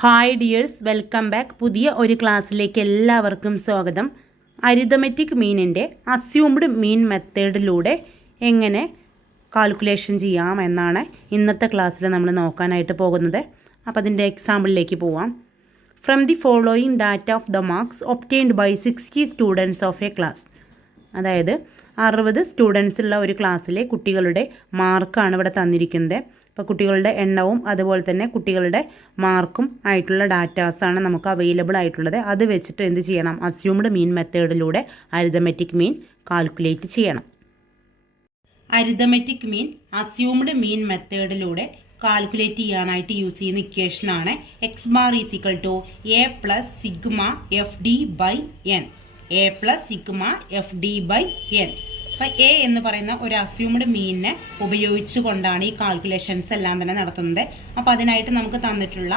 Hi dears, welcome back. പുതിയ ഒരു ക്ലാസ്സിലേക്ക് എല്ലാവർക്കും സ്വാഗതം. അരിതമെറ്റിക് മീനിൻ്റെ അസ്യൂംഡ് മീൻ മെത്തേഡിലൂടെ എങ്ങനെ കാൽക്കുലേഷൻ ചെയ്യാം എന്നാണ് ഇന്നത്തെ ക്ലാസ്സിൽ നമ്മൾ നോക്കാനായിട്ട് പോകുന്നത്. അപ്പോൾ അതിൻ്റെ എക്സാമ്പിളിലേക്ക് പോവാം. From the following data of the marks obtained by 60 students of a class. അതായത് 60 സ്റ്റുഡൻസ് ഉള്ള ഒരു ക്ലാസ്സിലെ കുട്ടികളുടെ മാർക്കാണ് ഇവിടെ തന്നിരിക്കുന്നത്. അപ്പോൾ കുട്ടികളുടെ എണ്ണവും അതുപോലെ തന്നെ കുട്ടികളുടെ മാർക്കും ആയിട്ടുള്ള ഡാറ്റാസാണ് നമുക്ക് അവൈലബിൾ ആയിട്ടുള്ളത്. അത് വെച്ചിട്ട് എന്ത് ചെയ്യണം? അസ്യൂംഡ് മീൻ മെത്തേഡിലൂടെ അരിതമെറ്റിക് മീൻ കാൽക്കുലേറ്റ് ചെയ്യണം. അരിതമെറ്റിക് മീൻ അസ്യൂംഡ് മീൻ മെത്തേഡിലൂടെ കാൽക്കുലേറ്റ് ചെയ്യാനായിട്ട് യൂസ് ചെയ്യുന്ന ഇക്വേഷനാണ് X bar is equal to A plus sigma F D by N. A plus sigma F D by N. അപ്പം എ എന്ന് പറയുന്ന ഒരു അസ്യൂംഡ് മീനിനെ ഉപയോഗിച്ചുകൊണ്ടാണ് ഈ കാൽക്കുലേഷൻസ് എല്ലാം തന്നെ നടത്തുന്നത്. അപ്പം അതിനായിട്ട് നമുക്ക് തന്നിട്ടുള്ള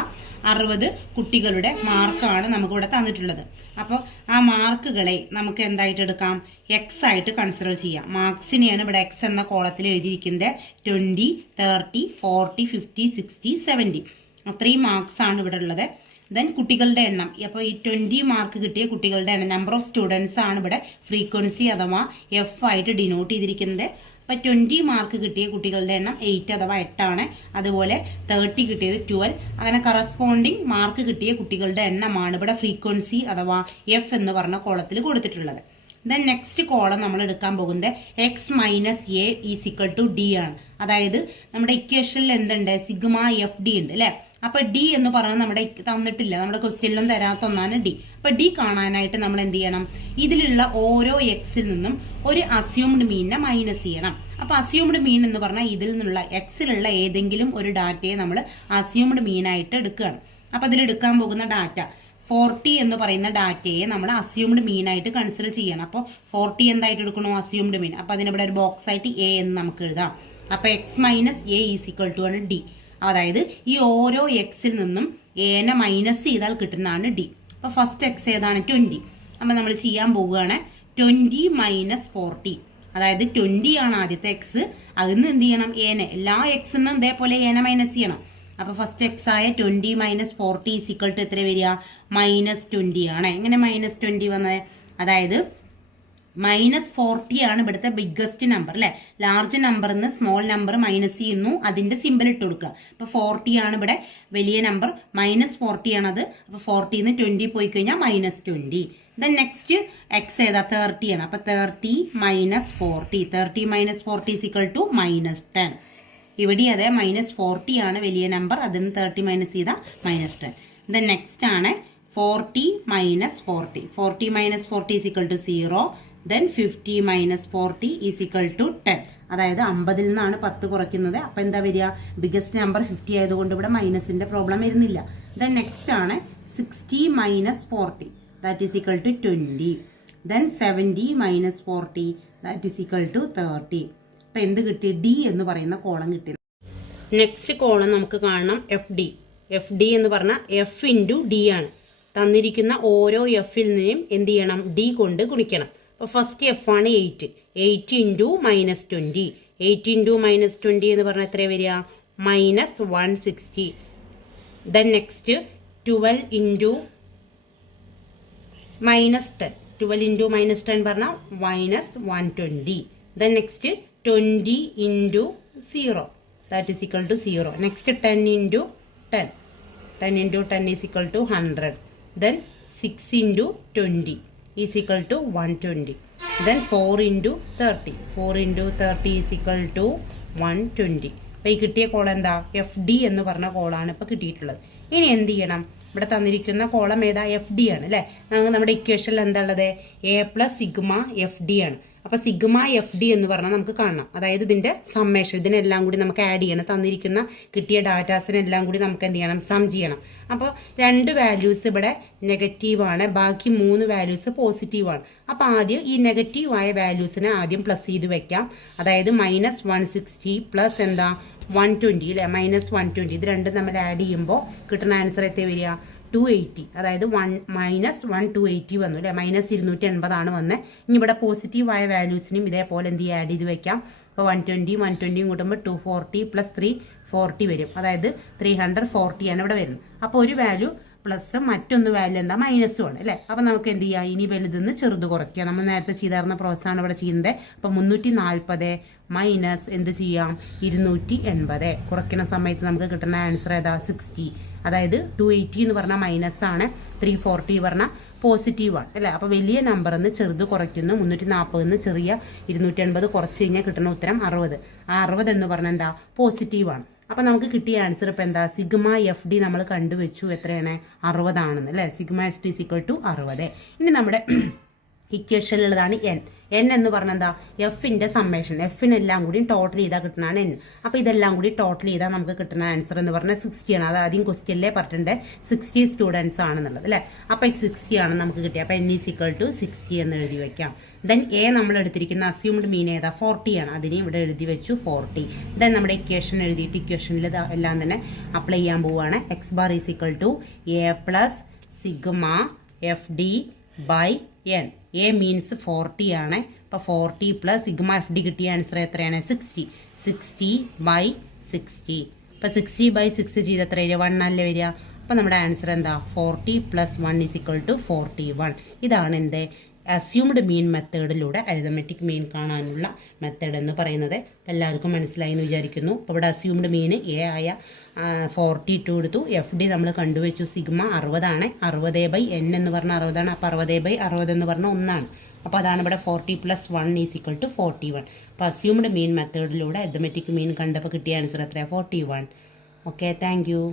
60 കുട്ടികളുടെ മാർക്കാണ് നമുക്കിവിടെ തന്നിട്ടുള്ളത്. അപ്പോൾ ആ മാർക്കുകളെ നമുക്ക് എന്തായിട്ട് എടുക്കാം? എക്സ് ആയിട്ട് കൺസിഡർ ചെയ്യാം. മാർക്സിനെയാണ് ഇവിടെ എക്സ് എന്ന കോളത്തിൽ എഴുതിയിരിക്കുന്നത്. 20, 30, 40, 50, 60, 70 അത്രയും മാർക്സാണ് ഇവിടെ ഉള്ളത്. ദെൻ കുട്ടികളുടെ എണ്ണം. അപ്പോൾ ഈ 20 മാർക്ക് കിട്ടിയ കുട്ടികളുടെ എണ്ണം, നമ്പർ ഓഫ് സ്റ്റുഡൻസ് ആണ് ഇവിടെ ഫ്രീക്വൻസി അഥവാ എഫ് ആയിട്ട് ഡിനോട്ട് ചെയ്തിരിക്കുന്നത്. അപ്പോൾ 20 മാർക്ക് കിട്ടിയ കുട്ടികളുടെ എണ്ണം 8 അഥവാ 8 ആണ്. അതുപോലെ 30 കിട്ടിയത് 12. അങ്ങനെ കറസ്പോണ്ടിങ് മാർക്ക് കിട്ടിയ കുട്ടികളുടെ എണ്ണമാണ് ഇവിടെ ഫ്രീക്വൻസി അഥവാ എഫ് എന്ന് പറഞ്ഞ കോളത്തിൽ കൊടുത്തിട്ടുള്ളത്. ദെൻ നെക്സ്റ്റ് കോളം നമ്മൾ എടുക്കാൻ പോകുന്നത് X minus A is equal to D ആണ്. അതായത് നമ്മുടെ ഇക്വേഷനിൽ എന്തുണ്ട്? സിഗ്മ എഫ് ഡി ഉണ്ട് അല്ലേ? അപ്പൊ ഡി എന്ന് പറയുന്നത് നമ്മുടെ തന്നിട്ടില്ല, നമ്മുടെ ക്വസ്റ്റ്യനിലും തരാത്ത ഒന്നാണ് ഡി. അപ്പൊ ഡി കാണാനായിട്ട് നമ്മൾ എന്ത് ചെയ്യണം? ഇതിലുള്ള ഓരോ എക്സിൽ നിന്നും ഒരു അസ്യൂംഡ് മീനിനെ മൈനസ് ചെയ്യണം. അപ്പൊ അസ്യൂംഡ് മീൻ എന്ന് പറഞ്ഞാൽ ഇതിൽ നിന്നുള്ള എക്സിലുള്ള ഏതെങ്കിലും ഒരു ഡാറ്റയെ നമ്മൾ അസ്യൂംഡ് മീനായിട്ട് എടുക്കുകയാണ്. അപ്പൊ അതിൽ എടുക്കാൻ പോകുന്ന ഡാറ്റ 40 എന്ന് പറയുന്ന ഡാറ്റയെ നമ്മൾ അസ്യൂംഡ് മീനായിട്ട് കൺസിഡർ ചെയ്യണം. അപ്പോൾ 40 എന്തായിട്ട് എടുക്കണോ? അസ്യൂംഡ് മീൻ. അപ്പൊ അതിനിവിടെ ഒരു ബോക്സ് ആയിട്ട് എ എന്ന് നമുക്ക് എഴുതാം. അപ്പൊ X minus A is equal to ആണ് ഡി. അതായത് ഈ ഓരോ എക്സിൽ നിന്നും എനെ മൈനസ് ചെയ്താൽ കിട്ടുന്നതാണ് ഡി. അപ്പൊ ഫസ്റ്റ് എക്സ് ഏതാണ്? 20. അപ്പൊ നമ്മൾ ചെയ്യാൻ പോവുകയാണ് 20 മൈനസ് 40. അതായത് 20 ആണ് ആദ്യത്തെ എക്സ്. അതിൽ എന്ത് ചെയ്യണം? എനെ എല്ലാ എക്സിനും ഇതേപോലെ എനെ മൈനസ് ചെയ്യണം. അപ്പൊ ഫസ്റ്റ് എക്സ് ആയ 20 മൈനസ് 40 ഈസ് ഈക്വൽ ടു എത്ര വരിക? -20 ആണ്. എങ്ങനെ -20 വന്നത്? അതായത് -40 ആണ് ഇവിടുത്തെ ബിഗ്ഗസ്റ്റ് നമ്പർ അല്ലെ? ലാർജ് നമ്പറിൽ നിന്ന് സ്മോൾ നമ്പർ മൈനസ് ചെയ്യുന്നു, അതിന്റെ സിമ്പിൾ ഇട്ട് കൊടുക്കുക. അപ്പൊ 40 ആണ് ഇവിടെ വലിയ നമ്പർ, -40 ആണത്. അപ്പൊ 40 20 പോയി കഴിഞ്ഞാൽ -20. ദെൻ നെക്സ്റ്റ് എക്സ് ഏതാ? 30 ആണ്. അപ്പൊ 30 minus 40. 30 minus 40 is equal to -10. ഇവിടെ അതെ -40 ആണ് വലിയ നമ്പർ, അതിന് 30 മൈനസ് ചെയ്താൽ -10. ദെൻ നെക്സ്റ്റ് ആണ് 40 minus 40. 40 minus 40 is equal to 0. Then 50 minus 40 is equal to 10. അതായത് 50 നിന്നാണ് 10 കുറയ്ക്കുന്നത്. അപ്പം എന്താ വരിക? ബിഗസ്റ്റ് നമ്പർ 50 ആയതുകൊണ്ട് ഇവിടെ മൈനസിന്റെ പ്രോബ്ലം വരുന്നില്ല. ദെൻ നെക്സ്റ്റ് ആണ് 60 minus 40 that is equal to 20. Then 70 minus 40 that is equal to 30. അപ്പം എന്ത് കിട്ടി? ഡി എന്ന് പറയുന്ന കോളം കിട്ടി. നെക്സ്റ്റ് കോളം നമുക്ക് കാണണം എഫ് ഡി. എഫ് ഡി എന്ന് പറഞ്ഞാൽ എഫ് ഇൻറ്റു ഡി ആണ്. തന്നിരിക്കുന്ന ഓരോ എഫിൽ നിന്നും എന്ത് ചെയ്യണം? ഡി കൊണ്ട് ഗുണിക്കണം. അപ്പോൾ ഫസ്റ്റ് എഫ് ആണ് 8. 8 ഇൻറ്റു -20. 8 ഇൻറ്റു -20 എന്ന് പറഞ്ഞാൽ എത്ര വരിക? -160. Then next 12 into -10. 12 ഇൻറ്റു -10 പറഞ്ഞാൽ -120. Then next 20 into 0 that is equal to 0. Next 10 into 10. 10 into 10 is equal to 100. Then 6 into 20 is equal to 120. Then 4 into 30. 4 into 30 is equal to 120. അപ്പോൾ ഈ കിട്ടിയ column എന്താ? F D എന്ന് പറഞ്ഞ കോളാണ് ഇപ്പോൾ കിട്ടിയിട്ടുള്ളത്. ഇനി എന്ത് ചെയ്യണം? ഇവിടെ തന്നിരിക്കുന്ന കോളം ഏതാ? എഫ് ഡി ആണ് അല്ലേ? നമ്മുടെ ഇക്വേഷനിൽ എന്താ ഉള്ളത്? A plus sigma F D ആണ്. അപ്പോൾ സിഗ്മ എഫ് ഡി എന്ന് പറഞ്ഞാൽ നമുക്ക് കാണണം. അതായത് ഇതിന്റെ സമ്മേഷൻ, ഇതിനെല്ലാം കൂടി നമുക്ക് ആഡ് ചെയ്യണം. തന്നിരിക്കുന്ന കിട്ടിയ ഡാറ്റാസിനെല്ലാം കൂടി നമുക്ക് എന്ത് ചെയ്യണം? സം ചെയ്യണം. അപ്പോൾ 2 വാല്യൂസ് ഇവിടെ നെഗറ്റീവാണ്, ബാക്കി 3 വാല്യൂസ് പോസിറ്റീവാണ്. അപ്പോൾ ആദ്യം ഈ നെഗറ്റീവായ വാല്യൂസിനെ ആദ്യം പ്ലസ് ചെയ്ത് വെക്കാം. അതായത് -160 പ്ലസ് എന്താ 120 അല്ലേ? -120 ഇത് രണ്ടും നമ്മൾ ആഡ് ചെയ്യുമ്പോൾ കിട്ടുന്ന ആൻസർ എത്ര വരിക? 280. അതായത് -1,280 വന്നു അല്ലേ? -280 ആണ് വന്നത്. ഇനി ഇവിടെ പോസിറ്റീവായ വാല്യൂസിനും ഇതേപോലെ എന്ത് ചെയ്യുക? ആഡ് ചെയ്ത് വെക്കാം. അപ്പോൾ 120 കൂട്ടുമ്പോൾ 240 പ്ലസ് 340 വരും. അതായത് 340 ആണ് ഇവിടെ വരുന്നത്. അപ്പോൾ ഒരു വാല്യൂ പ്ലസ് മറ്റൊന്ന് വാല്യൂ എന്താ മൈനസും ആണ് അല്ലേ. അപ്പോൾ നമുക്ക് എന്ത് ചെയ്യാം, ഇനി വലുതെന്ന് ചെറുത് കുറയ്ക്കുക. നമ്മൾ നേരത്തെ ചെയ്തായിരുന്ന പ്രോസസ്സാണ് ഇവിടെ ചെയ്യുന്നത്. അപ്പോൾ 340 മൈനസ് എന്ത് ചെയ്യാം 280 കുറയ്ക്കുന്ന സമയത്ത് നമുക്ക് കിട്ടുന്ന ആൻസർ ഏതാ 60. അതായത് 280 എന്ന് പറഞ്ഞാൽ മൈനസ് ആണ്, 340 പറഞ്ഞാൽ പോസിറ്റീവ് ആണ് അല്ലേ. അപ്പോൾ വലിയ നമ്പർ എന്ന് ചെറുത് കുറയ്ക്കുന്നു. 340 എന്ന് ചെറിയ 280 കുറച്ച് കഴിഞ്ഞാൽ കിട്ടുന്ന ഉത്തരം 60. ആ 60 എന്ന് പറഞ്ഞാൽ എന്താ പോസിറ്റീവ് ആണ്. അപ്പോൾ നമുക്ക് കിട്ടിയ ആൻസർ ഇപ്പോൾ എന്താ സിഗ്മ എഫ് ഡി നമ്മൾ കണ്ടുവച്ചു എത്രയാണ് 60 ആണെന്ന് അല്ലേ. Sigma S T equal to 60. ഇനി നമ്മുടെ ഇക്വേഷനിലുള്ളതാണ് എൻ എന്ന് പറഞ്ഞാൽ എന്താ എഫിൻ്റെ സമ്മേഷൻ. എഫിനെല്ലാം കൂടി ടോട്ടൽ ചെയ്താൽ കിട്ടുന്നതാണ് എൻ. അപ്പോൾ ഇതെല്ലാം കൂടി ടോട്ടൽ ചെയ്താൽ നമുക്ക് കിട്ടുന്ന ആൻസർ എന്ന് പറഞ്ഞാൽ 60 ആണ്. അത് ആദ്യം ക്വസ്റ്റ്യനിലെ പറഞ്ഞിട്ടുണ്ട് 60 സ്റ്റുഡൻസ് ആണെന്നുള്ളത് അല്ലേ. അപ്പോൾ 60 ആണ് നമുക്ക് കിട്ടിയത്. അപ്പോൾ എൻ ഈസ് ഈക്വൽ ടു 60 എന്ന് എഴുതി വെക്കാം. ദെൻ എ നമ്മൾ എടുത്തിരിക്കുന്ന അസ്യൂംഡ് മീൻ ഏതാ 40 ആണ്. അതിനെ ഇവിടെ എഴുതി വെച്ചു 40. ദെൻ നമ്മുടെ ഇക്വേഷൻ എഴുതിയിട്ട് ഇക്വേഷനിൽ എല്ലാം തന്നെ അപ്ലൈ ചെയ്യാൻ പോവുകയാണ്. X bar is equal to A plus sigma F D by N. A means 40 ആണ്. അപ്പോൾ 40 പ്ലസ് സിഗ്മ എഫ് ഡി കിട്ടിയ ആൻസർ എത്രയാണ് 60 ബൈ 60. അപ്പോൾ 60 ബൈ 6 ചെയ്ത് എത്ര വരിക 1 അല്ലേ വരിക. അപ്പോൾ നമ്മുടെ ആൻസർ എന്താ 40 പ്ലസ് 1 ഈസ് ഈക്വൽ ടു 41. ഇതാണ് എന്ത് അസ്യൂംഡ് മീൻ മെത്തേഡിലൂടെ അരിതമെറ്റിക് മീൻ കാണാനുള്ള മെത്തേഡ് എന്ന് പറയുന്നത്. എല്ലാവർക്കും മനസ്സിലായി എന്ന് വിചാരിക്കുന്നു. അപ്പോൾ ഇവിടെ അസ്യൂംഡ് മീൻ എ ആയ 42 എടുത്തു. എഫ് ഡി നമ്മൾ കണ്ടുവച്ചു സിഗ്മ 60 ആണ്. 60 ബൈ എൻ എന്ന് പറഞ്ഞാൽ 60 ആണ്. അപ്പോൾ 60 ബൈ 60 എന്ന് പറഞ്ഞാൽ 1 ആണ്. അപ്പോൾ അതാണ് ഇവിടെ 40 പ്ലസ് 1 ഈസ് ഈക്വൽ ടു 41. അപ്പോൾ അസ്യൂംഡ് മീൻ മെത്തേഡിലൂടെ അരിതമെറ്റിക് മീൻ കണ്ടപ്പോൾ കിട്ടിയ ആൻസർ എത്രയാണ് 41. Okay, thank you.